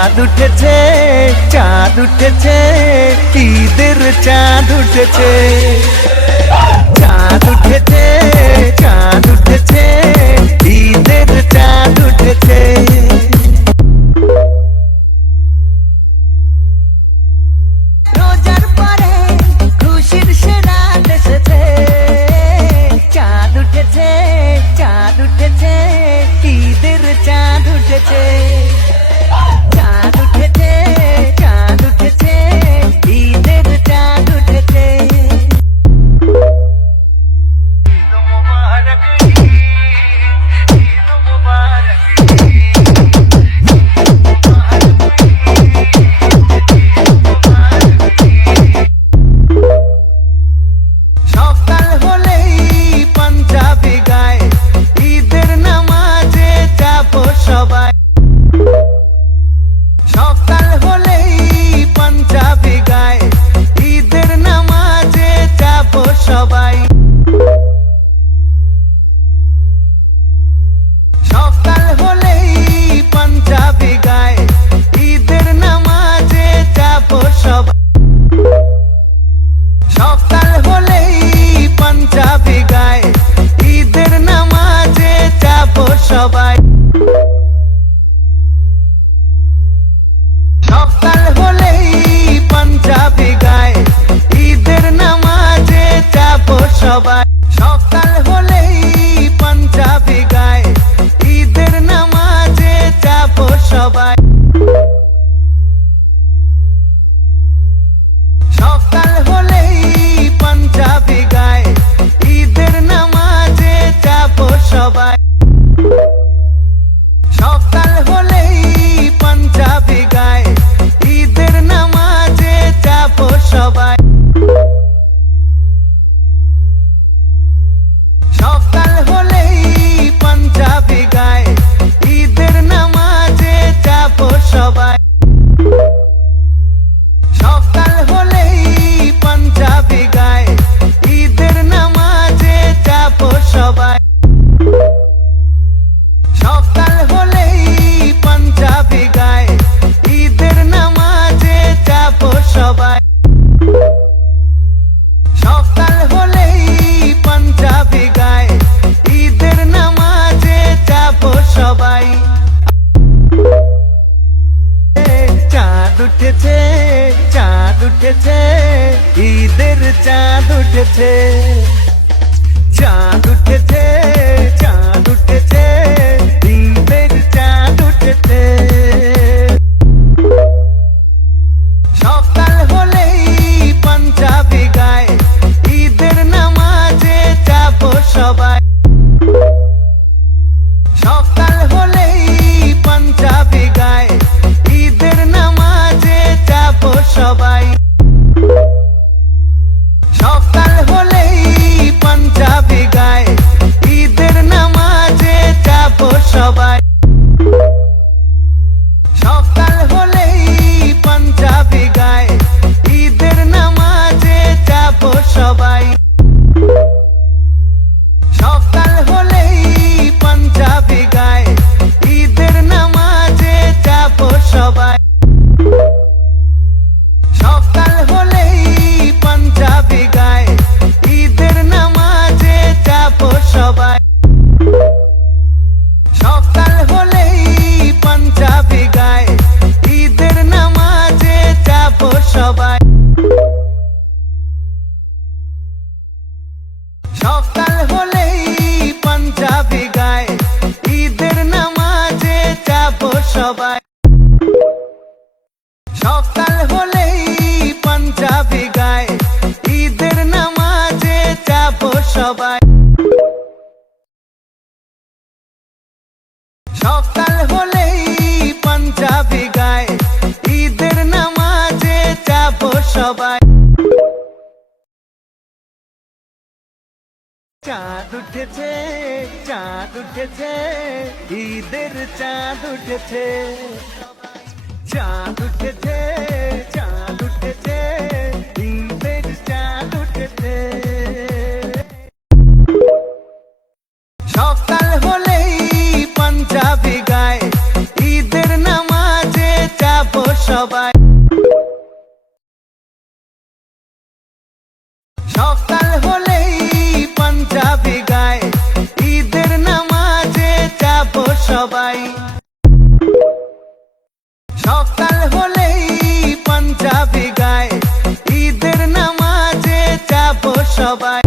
চাঁদ উঠেছে, চাঁদ উঠেছে, ঈদের চাঁদ উঠেছে। চাঁদ উঠেছে, চাঁদ উঠেছে, ঈদের চাঁদ উঠেছে। রোজার পরে খুশির সে রাত এসেছে। চাঁদ উঠেছে, চাঁদ উঠেছে, ঈদের চাঁদ উঠেছে। চাঁদ উঠেছে, চাঁদ উঠেছে, ঈদের চাঁদ উঠেছে। সকাল হলেই পাঞ্জাবি গায়, ঈদের নামাজে যাবো সবাই। সকাল হলেই পাঞ্জাবি গায়, ঈদের নামাজে যাবো সবাই। সকাল হলেই পাঞ্জাবি গায়, ঈদের নামাজে যাবো সবাই। সকাল হলেই পাঞ্জাবি গায়, ঈদের নামাজে যাবো সবাই। সকাল হলেই পাঞ্জাবি গায়, ঈদের নামাজে যাবো সবাই। সকাল হলেই পাঞ্জাবি গায়, ঈদের নামাজে যাবো সবাই। সকাল হলেই পাঞ্জাবি গায়, ঈদের নামাজে যাবো সবাই। সকাল হলেই পাঞ্জাবি গায়, ঈদের নামাজে যাবো সবাই। সকাল হলেই পাঞ্জাবি গায়, ঈদের নামাজে যাবো সবাই। সকাল হলেই পাঞ্জাবি গায়, ঈদের নামাজে যাবো সবাই। সকাল হলেই পাঞ্জাবি গায়, ঈদের নামাজে যাবো সবাই। সকাল হলেই পাঞ্জাবি গায়, ঈদের নামাজে যাবো সবাই। চাঁদ উঠেছে, চাঁদ উঠেছে, ঈদের চাঁদ উঠেছে। চাঁদ উঠেছে, চাঁদ উঠেছে, ঈদের চাঁদ উঠেছে। সকাল হলেই পাঞ্জাবি গায়, ঈদের নামাজে যাবো সবাই। সকাল হলেই পাঞ্জাবি গায়, ঈদের নামাজে যাবো সবাই। সকাল হলেই পাঞ্জাবি গায়, ঈদের নামাজে যাবো সবাই। সকাল হলেই পাঞ্জাবি গায়, ঈদের নামাজে যাবো সবাই। সকাল হলেই পাঞ্জাবি গায়, ঈদের নামাজে যাবো সবাই। সকাল হলেই পাঞ্জাবি গায়, ঈদের নামাজে যাবো সবাই। সকাল হলেই পাঞ্জাবি গায়, ঈদের নামাজে যাবো সবাই। সকাল হলেই পাঞ্জাবি গায়, ঈদের নামাজে যাবো সবাই। সকাল হলেই পাঞ্জাবি গায়, ঈদের নামাজে যাবো সবাই। সকাল হলেই পাঞ্জাবি গায়, ঈদের নামাজে যাবো সবাই। চাঁদ উঠেছে, চাঁদ উঠেছে, ঈদের চাঁদ উঠেছে। চাঁদ উঠেছে, চাঁদ উঠেছে, ঈদের চাঁদ উঠেছে। সকাল হলেই পাঞ্জাবি গায়, ঈদের নামাজে যাবো সবাই। সকাল হলেই পাঞ্জাবি গায়, ঈদের নামাজে যাব সবাই। সকাল হলেই পাঞ্জাবি গায়, ঈদের নামাজে যাব সবাই।